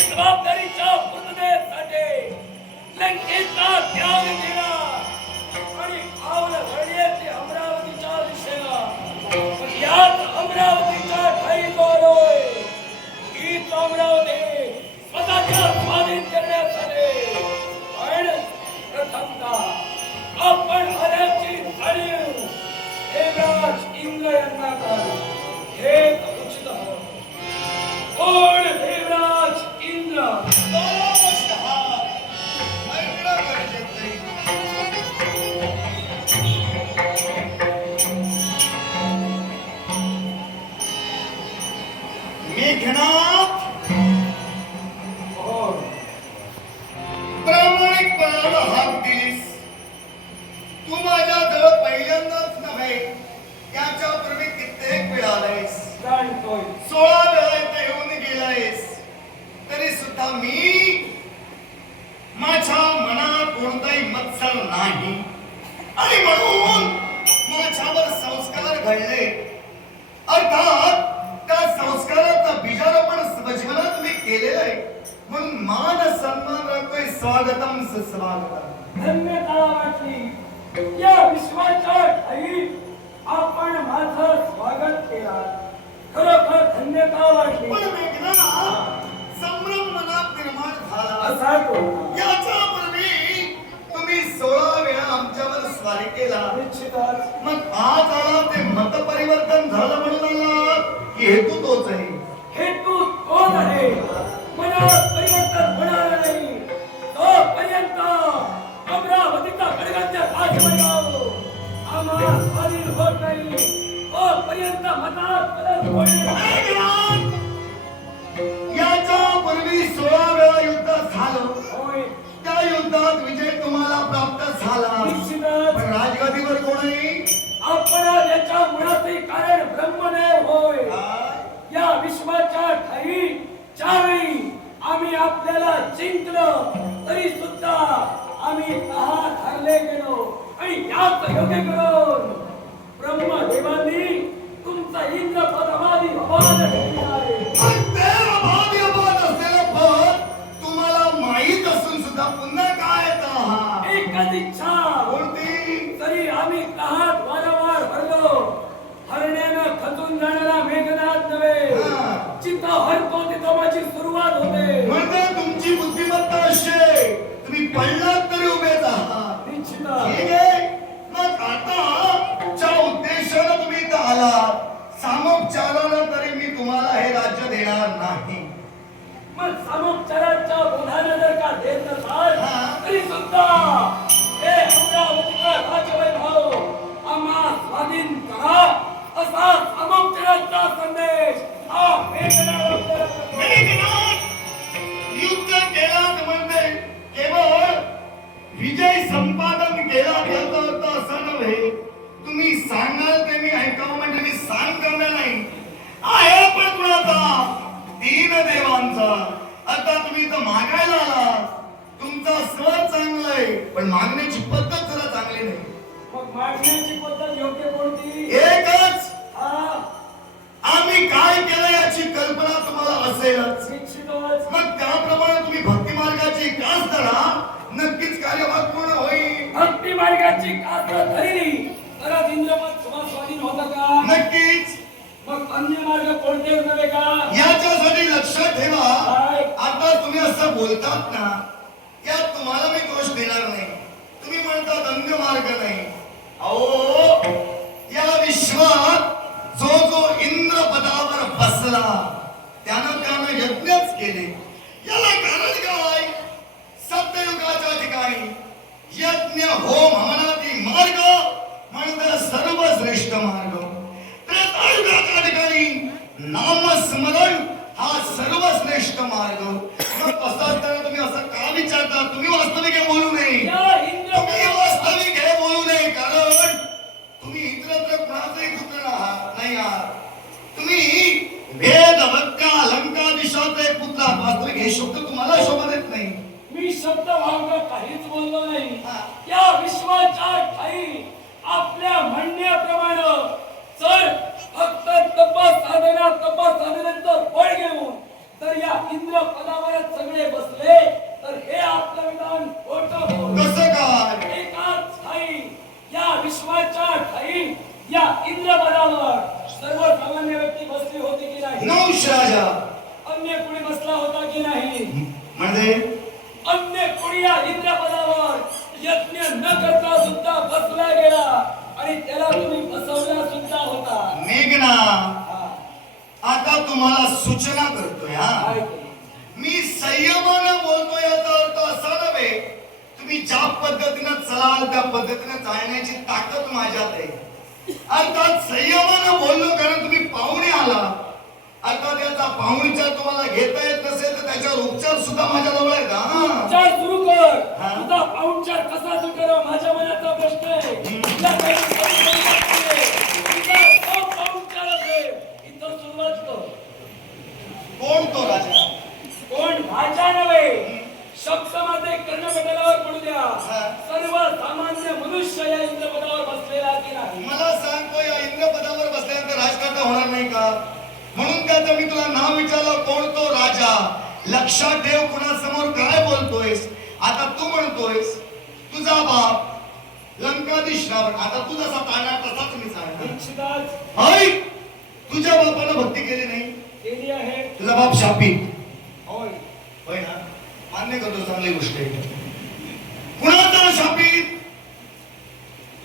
जबाबदारीच्या पूर्णतेसाठी लंकेचा त्याग केला आणि पावलं घडण्याची अमरावतीच्या दिशेला. याच अमरावतीच्या ठाई बोलोय हीच अमरावती स्वतःच्या स्वाधीन करण्यासाठी. पण प्रथमतः आपण आल्याची जाणीव देवराज इंद्र यांना करू हे उचित आहे. कोण देवराज इंद्र? मेघनाथ प्रामाणिकपणाला हाक दिलीस. तू माझ्या जवळ पहिल्यांदाच नव्हे त्याच्यापूर्वी कित्येक वेळा आलायस. 16 वेळा इथे येऊन गेलायस. तरी सुद्धा मी माझ्या मनात कोणताही मत्सर नाही आणि म्हणून माझ्यावर संस्कार घडले. अर्थात त्या संस्काराचा बीजारोपण स्वजीवनात मी केलेलं आहे. म्हणून मान सन्मान राखतोय. स्वागतम सुस्वागतम. धन्यता वाटली. या विश्वाच्या ठाई आपण माझं स्वागत केला. खरोखर धन्यता वाटली. पण मेघनाथ संभ्रम मनात निर्माण झाला. असा तो याच्या पूर्वी तुम्ही 16 वेळा आमच्यावर स्वारी केला. निश्चितच मग आज आला ते मत परिवर्तन झालं म्हणून आला की हेतू तोच आहे? हेतू तोच आहे. मनात परिवर्तन होणार नाही तोपर्यंत अमरावतीचा खडगांच्या राजमैदान आम्हा स्वाधीन होत नाही. तोपर्यंत मनात बदल होणार नाही. याच्या पूर्वी 16 वेळा युद्ध झालं. होय, त्या युद्धात विजय तुम्हाला प्राप्त झाला. निश्चितच पण राजगादीवर कोण आहे? आपण याच्या मुळाचे कारण ब्रह्मदेव होय. या विश्वाच्या ठाई ज्यावेळी आम्ही आपल्याला जिंकलं तरी सुद्धा आम्ही तहात हरले गेलो. आणि याच योग्य करून ब्रह्मदेवांनी तुमचा इंद्रपद अबाधी अबाध ठेवले आहे. पण ते अबाधी अबाध असलेलं पद तुम्हाला माहीत असून सुद्धा पुन्हा काय येतं? एकच इच्छा कोणती? तरी आम्ही तहात वारंवार हरलो. हरण्यानं खचून जाणारा मेघनाथ नव्हे, जिथं हरतो तिथं माझी सुरुवात होते. म्हणजे तुमची बुद्धिमत्ता अशी आहे, तुम्ही पडलात तरी उभेच आहात. निश्चित ठीक आहे. मग आता ज्या उद्देशानं तुम्ही इथं आलात, सामोपचारानं तरी मी तुम्हाला हे राज्य देणार नाही. मग सामोपचाराच्या बोधानं जर का देत नसाल तरी सुद्धा हे अमरावतीचा राजवैभव आम्हा स्वाधीन करा असा सामोपचाराचा संदेश हा मेघनाथ युद्ध केलात म्हणजे केवळ विजय संपादन केला त्याचा अर्थ असा नव्हे. तुम्ही सांगाल ते मी ऐकावं म्हणजे मी सांग करणार नाही. आहे पण कुणाचा? 3 देवांचा. आता तुम्ही इथं मागायला आलात. तुमचा स्वर चांगला आहे पण मागण्याची पद्धत जरा चांगली नाही. मग मागण्याची पद्धत योग्य कोणती? एकच. हा आम्ही काय केलं याची कल्पना तुम्हाला असेलच. निश्चितच. मग त्याप्रमाणे तुम्ही भक्ती मार्गाची कास धरा. नक्कीच कार्यभाग पूर्ण होईल. भक्ती मार्गाची कात्र धरली तर इंद्रपद तुम्हाला स्वाधीन होतं का? नक्कीच. मग अन्य मार्ग कोणते नव्हे का? याच्यासाठी लक्षात ठेवा. काय? आता तुम्ही असं बोलतात ना, यात तुम्हाला मी दोष देणार नाही. तुम्ही म्हणतात अन्य मार्ग नाही. अहो या विश्वात जो जो इंद्र पदावर बसला त्यानं यज्ञच केले. याला कारण काय? सत्ययुगाच्या ठिकाणी यज्ञ होम हवनादी मार्ग म्हणजे सर्वश्रेष्ठ मार्ग. त्रेतायुगाच्या ठिकाणी नामस्मरण हा सर्वश्रेष्ठ मार्ग. मग असं असताना तुम्ही असं का विचारता? तुम्ही वास्तविक हे बोलू नये. तुम्ही वास्तविक हे बोलू नये कारण तुम्ही इतरत्र कुणाचंही पुत्र नाही आहात. तुम्ही वेद वक्या अलंकार दिशाचे पुत्र आहात. वास्तविक हे शब्द तुम्हाला शोभा देत नाही. मी शब्द भावना काहीच बोललो नाही. या विश्वाच्या ठाई आपल्या म्हणण्याप्रमाणे जर फक्त तपास साधनाचं फळ घेऊन इंद्र पदावरच सगळे बसले तर हे आपलं विधान खोटं होईल. कसं काय? एकाच ठाई या विश्वाच्या ठाई या इंद्र पदावर सर्वसामान्य व्यक्ती बसली होती की नाही? नहुष राजा अन्य कोणी बसला होता की नाही? म्हणजे अन्य कोणी या इंद्र पदावर यज्ञ न करता सुद्धा बसला गेला आणि त्याला तुम्ही बसवला सुद्धा होता. मेघना हा, आता तुम्हाला सूचना करतोय हा. काय ते? मी संयमानं बोलतोय याचा अर्थ असा नव्हे तुम्ही ज्या पद्धतीनं चलाल त्या पद्धतीनं चालण्याची ताकद माझ्यात आहे. अर्थात संयमानं बोललो कारण तुम्ही पाहुणे आला. अर्थात याचा पाहुणीचा तुम्हाला घेता येत नसेल तर त्याच्यावर उपचार सुद्धा माझ्याजवळ आहेत हा. उपचार सुरू कर. हा. तुझा पाहुणचार कसा सुटावा माझ्या मनाचा प्रश्न आहे. तुला काही कळलं नाहीये. तुझा तो पाहुणचार असेल. इथं सुरुवात कर. कोण तो राजा? कोण भाषा नव्हे. शब्दमध्ये कर्णपटलावर पडू द्या. हा. सर्व सामान्य मनुष्य या इंद्रपदावर बसलेला की नाही? मला सांगतो या इंद्रपदावर बसल्यानंतर राजकारता होणार नाही का? म्हणून त्याचं मी तुला नाव विचारलं कोण तो राजा. लक्षात ठेव कुणासमोर काय बोलतोयस. आता तू म्हणतोयस तुझा बाप लंकाधीश रावण. आता तू जसा चालणार तसाच मी चालणार. निश्चितच ऐक तुझ्या बापाला भक्ती केली नाही. केली आहे. तुझा बाप शापित होय. होय ना? मान्य करतो चांगली गोष्ट आहे. कुणाचा शापित?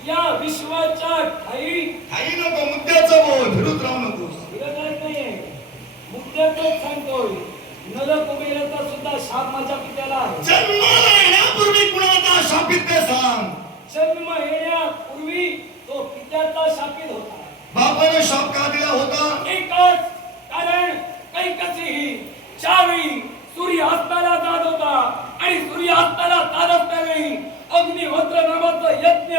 या विश्वाच्या ठाई काही नको मुद्द्याचं बोल फिरूत राहू नकोस. विरोधात नाहीये. मुद्द्यातच सांगतोय. नल कुबेराचा सुद्धा शाप माझ्या पित्याला आहे. जन्माला येण्यापूर्वी कुणाचा शापित ते सांग. जन्म येण्यापूर्वी तो पित्याचा शापित होता. बापाने शाप का दिला होता? एकच कारण कैकसीही ज्यावेळी सूर्य अस्ताला जात होता आणि सूर्य अस्ताला जात असतानाही अग्निहोत्र नावाचं यज्ञ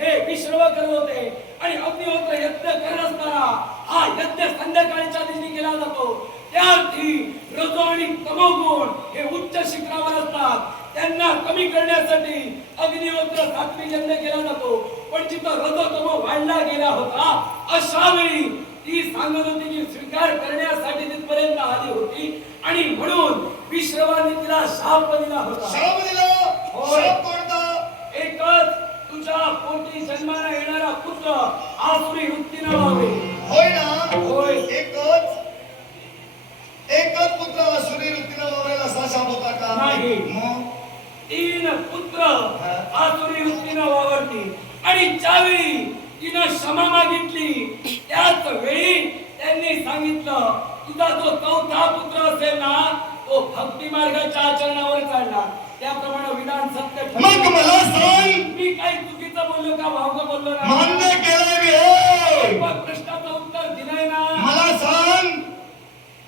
हे विश्व करत होते आणि अग्निहोत्र यज्ञ करत असताना हा यज्ञ संध्याकाळच्या दिवशी केला जातो. त्यार्थी रजो आणि तमोगुण हे उच्च शिखरावर असतात. त्यांना कमी करण्यासाठी अग्निहोत्र सात्विक यज्ञ केला जातो. पण जिथं रजो तमो वाढला गेला होता अशा वेळी ती सांगत होती की स्वीकार करण्यासाठी तिथपर्यंत आली होती आणि म्हणून विश्रवाने तिला शाप दिला होता. शाप दिला? होय. शाप कोणता? एकच तुझ्या पोटी जन्माला येणारा पुत्र आसुरी वृत्तीने व्हावे. होय ना? होय. एकच पुत्र असुरी वृत्तीनं वावरेल असा शाप होता का? नाही. मग तीन पुत्र आसुरी वृत्तीने वावरली आणि ज्यावेळी तिनं क्षमा मागितली त्याच वेळी त्यांनी सांगितलं तुझा जो चौथा पुत्र असेल ना तो भक्ती मार्गाच्या आचरणावर चालणार. त्याप्रमाणे विधान सत्य ठरलं. मग मला सांग मी काही चुकीचं बोललो का भावगं बोललो ना? मान्य केलंय मी हे. मग प्रश्नाचं उत्तर दिलंय ना? मला सांग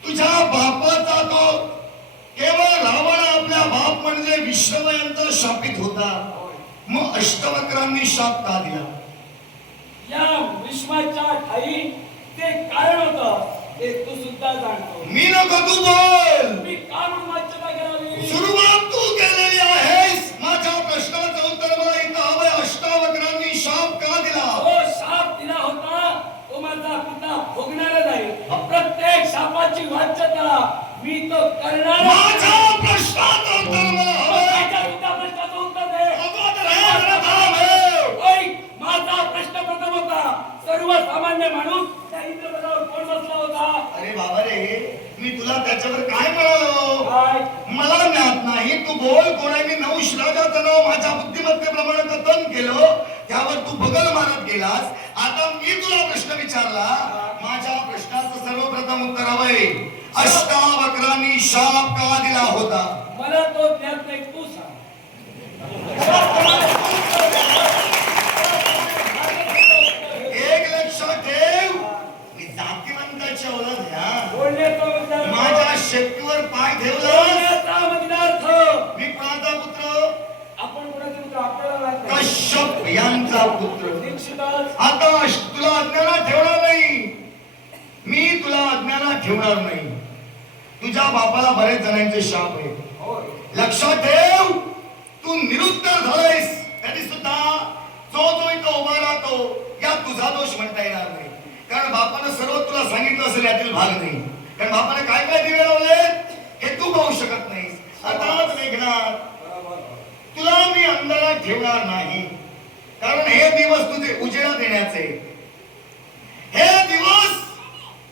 तुझ्या बापाचा तो केवळ रावण आपला बाप म्हणजे विश्ववयंत शापित होता. मग अष्टवक्रांनी शाप का दिला? या विश्वाच्या ठाई ते कारण होतं ते तू सुद्धा जाणतो. मी नको तू बोल. मी का म्हणून वाच्यता करावी? सुरुवात तू केलेली आहेस. माझ्या प्रश्नाचं उत्तर मला इथं हवंय. अष्टावक्रांनी शाप का दिला? जो शाप दिला होता तो माझा पिता भोगणारच आहे. प्रत्येक शापाची वाच्यता मी तो करणार. माझ्या प्रश्नाचं उत्तर मला हवंय. सुद्धा प्रश्नाचं उत्तर दे. अगोदर हे जरा थांब हे. ऐक, माझा प्रश्न प्रथम होता सर्वसामान्य माणूस त्या इंद्रपदावर कोण बसला होता? अरे बाबा रे मी तुला त्याच्यावर काय म्हणालो? काय? मला ज्ञात नाही. तू बोल कोण आहे? मी नहुष राजाचं नाव माझ्या बुद्धिमत्तेप्रमाणे कथन केलं. त्यावर तू बगल मारत गेलास. आता मी तुला प्रश्न विचारला. माझ्या प्रश्नाचं सर्वप्रथम उत्तर हवंय. अष्टावक्रांनी शाप का दिला होता? मला तो ज्ञात नाही. तू सांग. एक लक्षात ठेव मी जातीवंताची औलाद आहे, हा. बोलण्याचा मुद्दा. माझ्या शेपटीवर पाय ठेवला. बोलण्याचा मुद्दार्थ. मी कुणाचा पुत्र? आपण कोणाचे मित्र आपल्याला माहित नाही. कश्यप यांचा पुत्र. निश्चितच. आता तुला अज्ञानात ठेवणार नाही. मी तुला अज्ञानात ठेवणार नाही. तुझ्या बापाला बरेच जणांचे शाप आहेत. होय. लक्षात ठेव तू निरुत्तर झालायस तरी सुद्धा जो जो इथं उभा राहतो या तुझा दोष म्हणता येणार नाही. कारण बापानं सर्व तुला सांगितलं असेल यातील भाग नाही. कारण बापाने काय काय दिवे लावले? ठेवणार नाही. कारण हे दिवस तुझे उजेडा देण्याचे, हे दिवस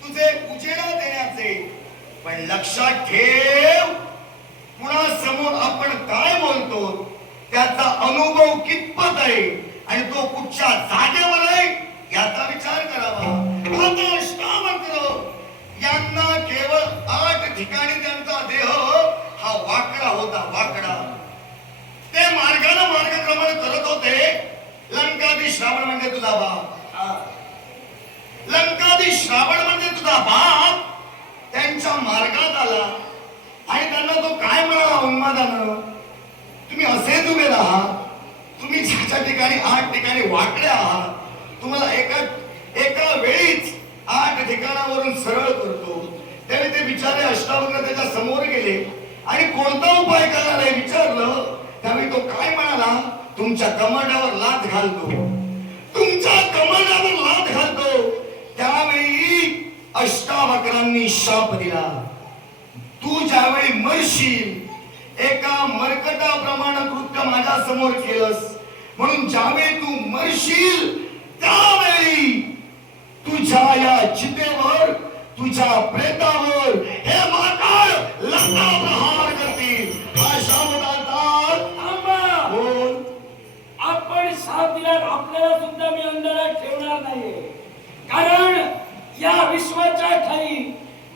तुझे उजेडा देण्याचे. पण लक्षात ठेव, कुणासमोर आपण काय बोलतो त्याचा अनुभव कितपत आहे आणि तो कुठच्या जागेवर आहे याचा विचार करावा. आता अष्टावक्र यांना केवळ 8 ठिकाणी त्यांचा देह हा वाकडा होता, वाकडा. ते मार्गाने मार्गक्रमण करत होते. लंकाधी श्रावण म्हणजे तुझा बाप, लंकाधी श्रावण म्हणजे तुझा बाप त्यांच्या मार्गात आला आणि त्यांना तो काय म्हणाला उन्मादानं, तुम्ही असेच उभे राहा, तुम्ही ज्याच्या ठिकाणी 8 ठिकाणी वाकडे आहात, तुम्हाला एका वेळीच 8 ठिकाणावरून सरळ करतो. त्याने ते बिचारे अष्टावक्र त्याच्या समोर गेले आणि कोणता उपाय करणार आहे विचारलं. त्यावेळी तो काय म्हणाला, तुमच्या कमंडावर लाथ घालतो, तुमच्या कमंडावर लाथ घालतो. त्यावेळी अष्टावक्रांनी शाप दिला, तू ज्यावेळी मरशील, एका मरकटाप्रमाणे कृत्य माझ्या समोर केलंस, म्हणून ज्यावेळी तू मरशील त्यावेळी तुझ्या या चितेवर, तुझ्या प्रेतावर हे माकड लंका प्रहार करतील. हा शाप थांबा. बोल. आपण शाप दिल्यावर आपल्याला सुद्धा मी अंधारात ठेवणार नाही. कारण या विश्वाच्या ठाई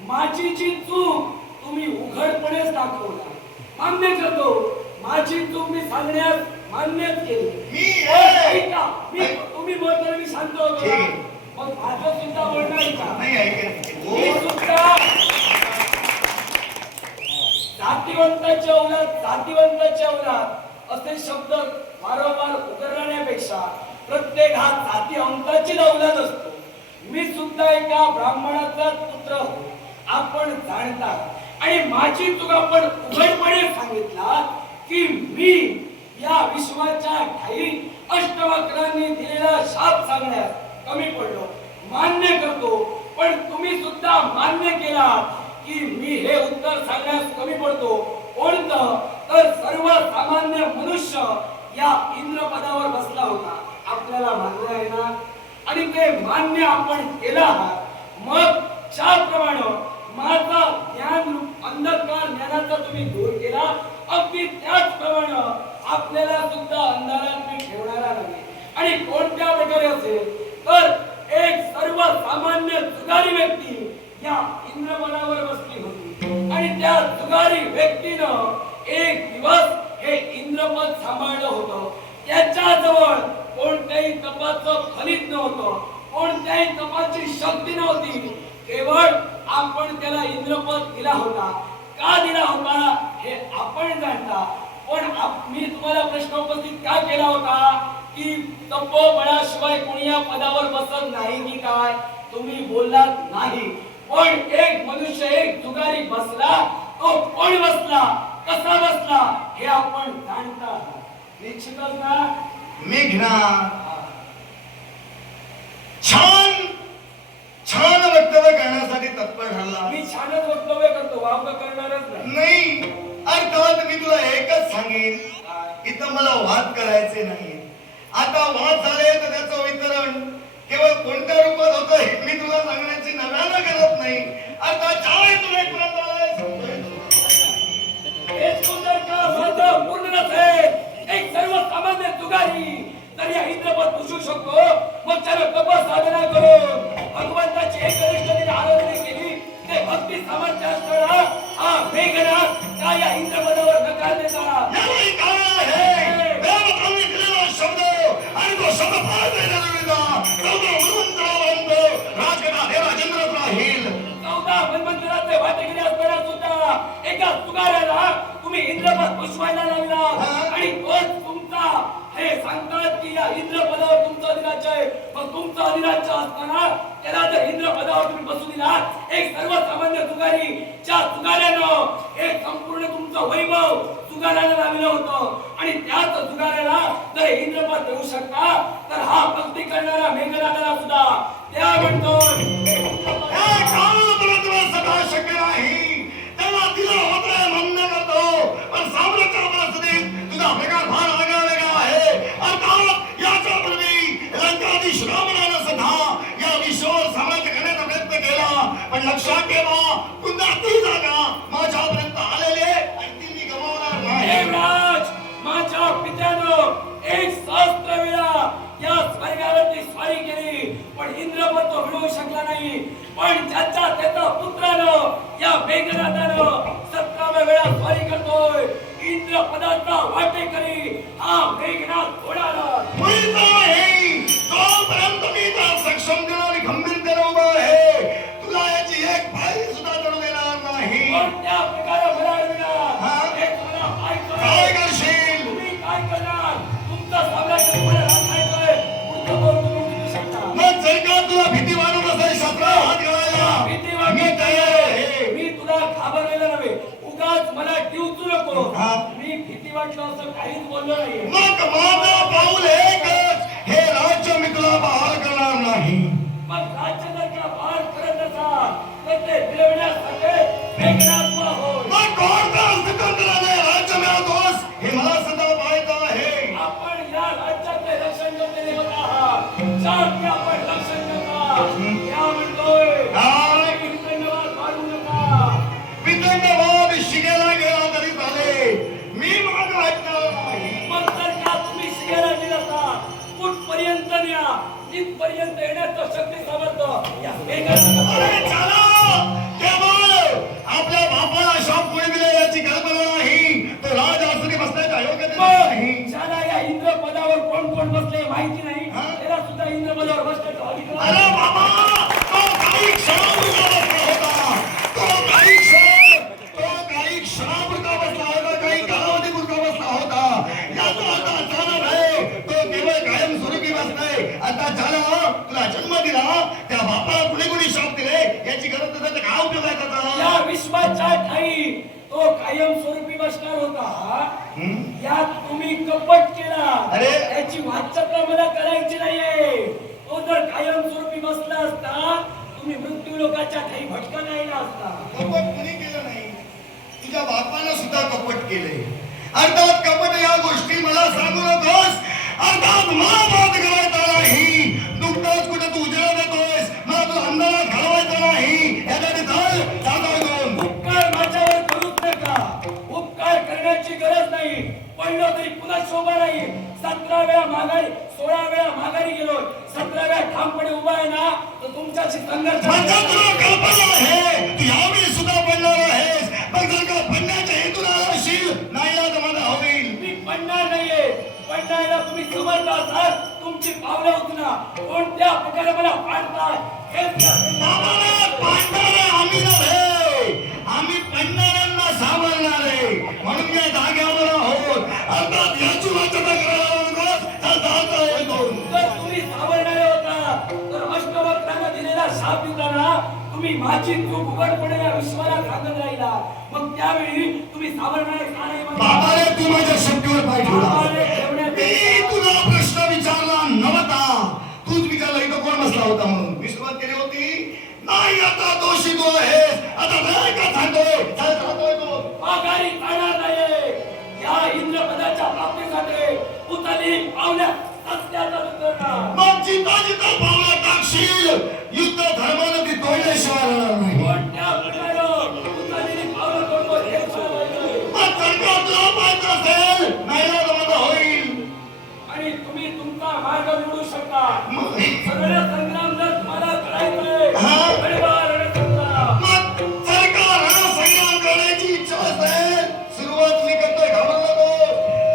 माझी जी चूक तुम्ही उघडपणेच दाखवला. मान्य करतो, माझी चूक मी सांगण्यास मान्यच केली. ऐका, तुम्ही बोलताना मी शांत होतो ना? मग माझं सुद्धा बोलणार का? नाही ऐकत. मी सुद्धा जातिवंताच्या उलात असे शब्द वारंवार उकरण्यापेक्षा प्रत्येक हा जाती अंकाची दौलत असतो. मी सुद्धा एका ब्राह्मणाचा पुत्र हो, आपण जाणता. आणि माझी चूक आपण उघडपणे सांगितला की मी या विश्वाच्या ठाई अष्टवक्रांनी दिलेला शाप सांगण्यास कमी पडलो. मान्य करतो, पण तुम्ही सुद्धा मान्य केला की मी हे उत्तर सांगण्यास कमी पडतो. कोणतं तर सर्वसामान्य मनुष्य या इंद्रपदावर बसला होता, आपल्याला मान्य आहे ना? आणि ते मान्य आपण केलं आहात. मग ज्याप्रमाणे माझा ज्ञान अंधकार ज्ञानाचा तुम्ही दूर केला, अगदी त्याचप्रमाणे आपल्याला सुद्धा अंधारात मी ठेवणारा नाही. आणि कोणत्या प्रकारे असेल तर एक सर्वसामान्य जुगारी व्यक्ती या इंद्रपदावर बसली होती आणि त्या जुगारी व्यक्तीनं एक दिवस हे इंद्रपद सांभाळलं होतं. त्याच्याजवळ कोणत्याही तपाचं फलित नव्हतं, कोणत्याही तपाची शक्ती नव्हती. केवळ आपण त्याला इंद्रपद दिला होता. का दिला होता हे आपण जाणता. पण मी तुम्हाला प्रश्न उपस्थित का केला होता की तपोबळाशिवाय कोणी या पदावर बसत नाही की काय? तुम्ही बोललात नाही. पण एक मनुष्य, एक जुगारी बसला, तो कोण बसला, कसा बसला हे आपण जाणता. निश्चितच ना? मेघना छान छान वक्तव्य करण्यासाठी तत्पर ठरला. मी छानच वक्तव्य करतो, वावग करणारच नाही. अर्थात मी तुला एकच सांगेन, इथं मला वाद करायचे नाही. आता वाद झाले तर त्याचं वितरण केवळ कोणत्या रूपात होतं हे मी तुला सांगण्याची नव्यानं गरज नाही. आता ज्यावेळी तुला एक पर्यंत हेच सुंदर का माझं पूर्ण नसेल. एक सर्वसामान्य जुगारी तर या इंद्रपद पुषू शकतो. मग त्याला तपस साधना करून भगवंताची एकनिष्ठतेने आराधना केली. ते भक्ती सामर्थ्य असणारा हा मेघना का या इंद्रपदावर नकार देता? यावेळी काय आहे देवतांनी दिलेला शब्द आणि तो शब्द पाळता येणार राजगणा देवा चंद्रात राहील. 14 मन्वंतराचे वाटेगिरी असताना सुद्धा एका जुगाऱ्याला तुम्ही इंद्रपद पुष्पायला लावला आणि तोच तुमचा हे सांगतात की या इंद्रपदावर तुमचं अधिराज्य आहे. मग तुमचं अधिराज्य असताना त्याला जर इंद्रपदावर तुम्ही बसू दिला, एक सर्वसामान्य जुगारी ज्या जुगाऱ्यानं एक संपूर्ण तुमचं वैभव जुगाऱ्याला लावलं होतं आणि त्याच जुगाऱ्याला जर इंद्रपद देऊ शकता तर हा भक्ती करणारा मेघनाथाला सुद्धा त्या म्हणतो सगळं शक्य नाही. त्याला दिलं होतं मान्य करतो, पण साम्राज्य तुझा प्रकार फार वेगळा वेगळा आहे. लक्षात ठेवा, पुन्हा ती जागा माझ्यापर्यंत आलेली आहे आणि ती मी गमावणार नाही. देवराज, माझ्या पित्यानं 1,000 वेळा या स्वर्गावरती स्वारी केली, पण इंद्रपद तो मिळवू शकला नाही. पण ज्याच्या त्याचा पुत्रानं या मेघनाथानं 17व्या वेळा स्वारी करतोय. इंद्रपदाचा वाटेकरी हा मेघनाथ होणार. मुळीच आहे, तोपर्यंत मी तर सक्षम देणारी गंभीरतेने उभा आहे. तुला याची एक फायरी सुद्धा करू देणार नाही. कोणत्या प्रकारे भराविणार? हा? हे तुम्हाला ऐकायचं. काय करशील? तुम्ही काय करणार? तुमचं साम्राज्य तुम्हाला राखायचंय. पुढचं पाऊल तुम्ही उचलू शकता. मग जर का तुला भीती वाटत असेल शस्त्रावर हात घालायला, भीती मी वाटत तयार आहे. मी तुला घाबरलेलं नव्हे. उगाच मला टिवचू नको. हा? मी भीती वाटलं असं काहीच बोललो नाही. मग माझं पाऊल एकच, हे राज्य मी तुला बहाल करणार नाही. मग राज्य जर का भार करत असाल, तर ते मिळवण्यासाठी मेघनाथ उभा होय. मग कोणत्या सिकंदराने राज्य मिळवतोस हे मला सुद्धा पाहायचं आहे. आपण या राज्याचे रक्षण करते देवत आहात. ज्याचे आपण रक्षण करता, या म्हणतोय काय? धन्यवाद मारू नका. विदंडवाद शिगेला गेला तरी चाले, मी मागं ऐकणार नाही. मग जर का तुम्ही शिकायला गेला कुठपर्यंत न्या, तिथपर्यंत येण्याचं शक्ती सामर्थ्य या मेघनाथाला अरे आहे. चला, केवळ आपल्या बापाला शाप कोणी दिले याची कल्पना नाही. तो राज आसनी बसण्याच्या योग्यतेने नाही. मग ज्याला या इंद्रपदावर कोण कोण बसले माहिती नाही, हा? त्याला सुद्धा इंद्रपदावर बसण्याचं अधिकार आहे. अरे बाबा, तो काही क्षणापुरता बसला होता. तो काही क्षणापुरता बसला होता, काही कालावधीपुरता बसला होता. याचा अर्थ असा नव्हे, तो केवळ कायमस्वरूपी बसलाय. आता झाला, तुला जन्म दिला, त्या बापाला कुणी कुणी शाप दिले याची गरज नसेल तर काय उपयोग आहे त्याचा? या विश्वाच्या ठाई तो कायम स्वरूपी बसणार होता. यात तुम्ही कपट केला. अरे. त्याची वाच्यता मला करायची नाहीये. तो जर कायम स्वरूपी बसला असता, तुम्ही मृत्यू लोकाच्या ठाई भटका नाही असता. कपट कुणी केलं नाही, तुझ्या बापानं सुद्धा कपट केले. अर्थात कपट या गोष्टी मला सांगू नकोस. अर्थात मला बात करायचा नाही. दुखताच कुठे तू उजेडा देतोयस, मला तू अंधारात घालवायचा नाही. यासाठी चाल जाता घेऊन. उपकार माझ्यावर करूच नका. उपकार करण्याची गरज नाही. पडलो तरी पुन्हा शोभा नाही. 17 वेळा माघारी, 16 वेळा माघारी गेलो, 17 वेळा ठामपणे उभा आहे ना, तर तुमच्याशी संघर्ष म्हणजे तुला कल्पना आहे, तू यावेळी सुद्धा पडणार आहेस. मग जर का पडण्याच्या हेतून आला असशील, नाही ना तर माझा होईल. मी पडणार नाहीये. पडण्याला तुम्ही समर्थ असाल, तुमची पावलं उचला. कोणत्या प्रकारे मला पाडताय हेच बाबाला पाडणारे आम्ही नव्हे, आम्ही पडणाऱ्यांना सावरणारे. म्हणून या जागेवर आहोत. अर्थात याची वाचना करायला नकोस, तर जाता येतो. जर तुम्ही सावरणारे होता, तर अष्टवक्रांना दिलेला शाप देताना तुम्ही माझी चूक उघडपणे या विश्वाला सांगत राहिला. मग त्यावेळी तुम्ही सावरणारे का नाही म्हणता? बाबाने तू माझ्या शक्तीवर पाय बाबाने ठेवला. ठेवण्यात मी तुला प्रश्न विचारला नव्हता, तूच विचारला इथं कोण बसला होता म्हणून. मी सुरुवात केली होती, नाही आता दोषी तू आहेस. आता नाही का सांगतोय, चल सांगतोय तो. माघारी जाणार नाहीये. या इंद्रपदाच्या प्राप्तीसाठी उतरली पावल्या सत्याचा उतरणार. मग जिता जिता पावला टाकशील, युद्ध धर्मानं ती तोडल्याशिवाय राहणार नाही. कोणत्या प्रकारे उतरलेली पावलं तोडतो हे सांगायचंय. मग जर का तुला पाहिजे असेल, नाही ना तर माझा होईल. आणि तुम्ही तुमचा मार्ग निवडू शकता. मग सगळे संग्राम जर तुम्हाला करायचंय, हा? गडीबार रणसंग्राम. मग जर का रणसंग्राम करण्याची इच्छा असेल, सुरुवात मी करतोय, घाबरला तो.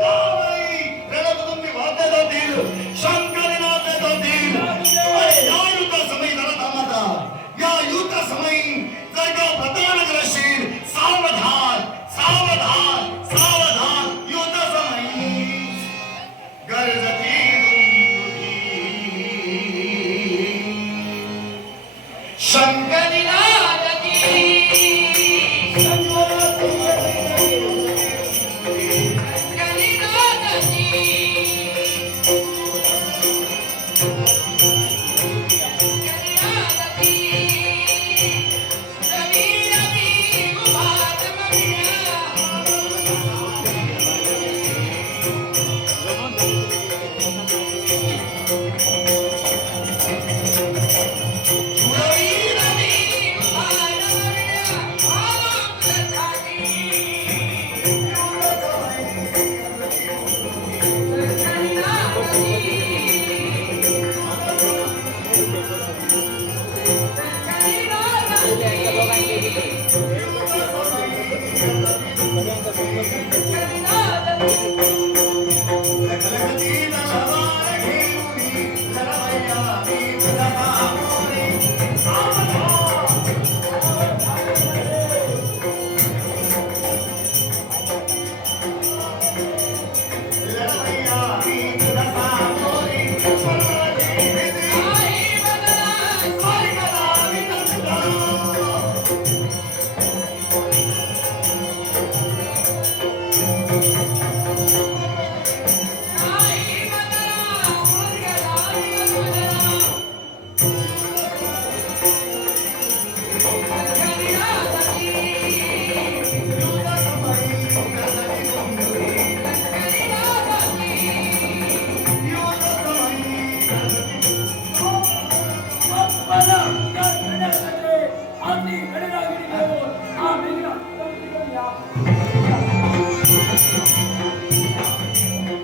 यावेळी रणतून मी वाद्य जातील, शंकरी नाचले जातील. आणि या युद्ध समयी जरा थांबा. या युद्ध समयी जर का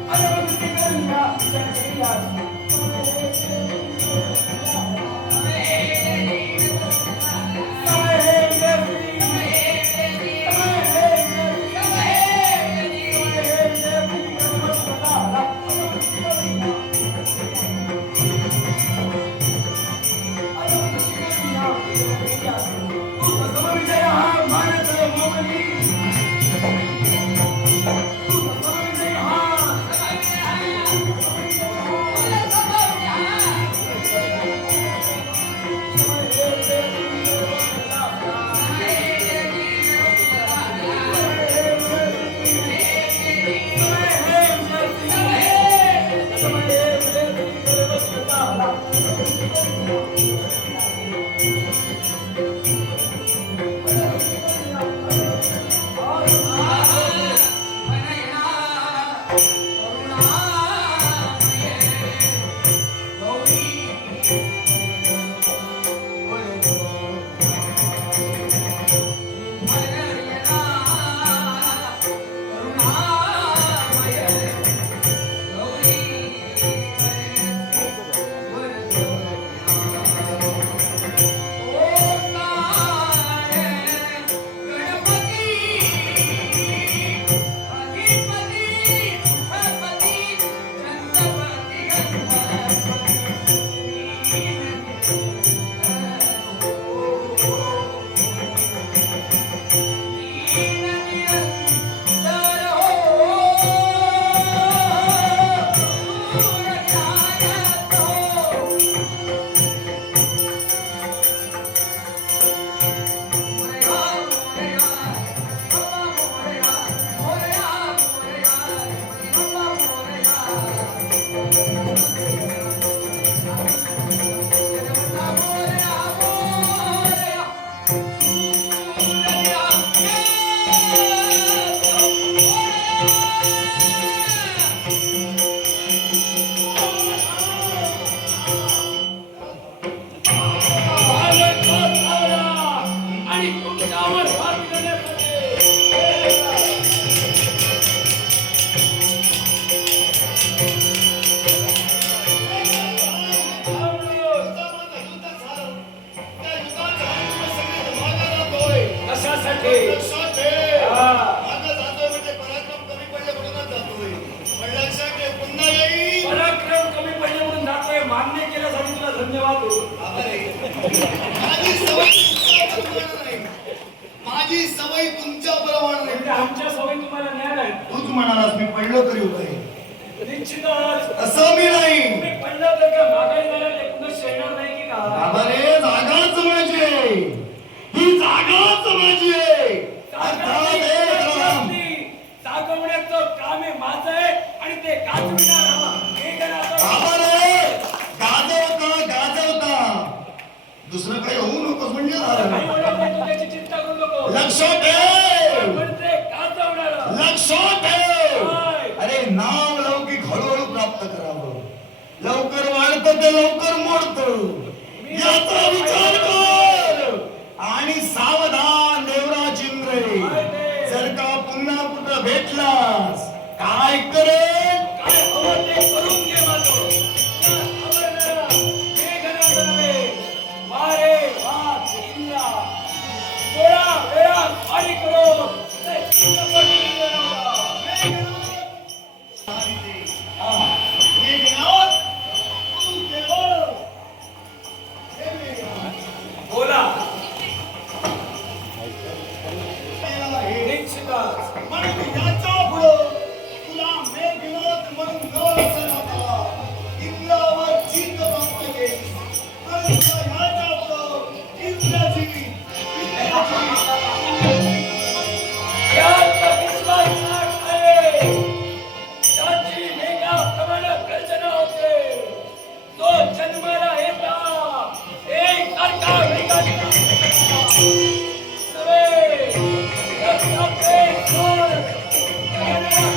अनुभूती करूया विचार करूया आणि तुमच्यावर हात करण्यासाठी कशासाठी पराक्रम कमी पडले म्हणून जातोय मान्य केल्यासाठी तुला धन्यवाद माझी सवय तुमच्या प्रमाणे म्हणजे आमच्या सवयी तुम्हाला ज्ञान आहे तूच म्हणालास मी पडलो तरी उभे निश्चितच असं मी नाही तुम्ही पडलं तर का मागाई झाला एकूणच येणार नाही की का बाबा रे जागाच माझी आहे ही जागाच माझी आहे जागवण्याचं काम आहे माझं आहे आणि ते गाजविणार हे बाबा रे गाजवता दुसरं काही होऊ नकोस म्हणजे झालं त्याची चिंता करू नको लक्षात ठेव म्हणजे गाजवणार लक्षात ठेव अरे नाव लौकिक हळूहळू प्राप्त करावं लवकर वाढतं ते लवकर मोडतं याचा विचार कर आणि सावधान देवराज इंद्र जर का पुन्हा कुठं भेटलास काय करेल काय हवं ते करून घे माझं मारे वाद इंद्रा थोडा वेळा पाणी करो बोला Hey!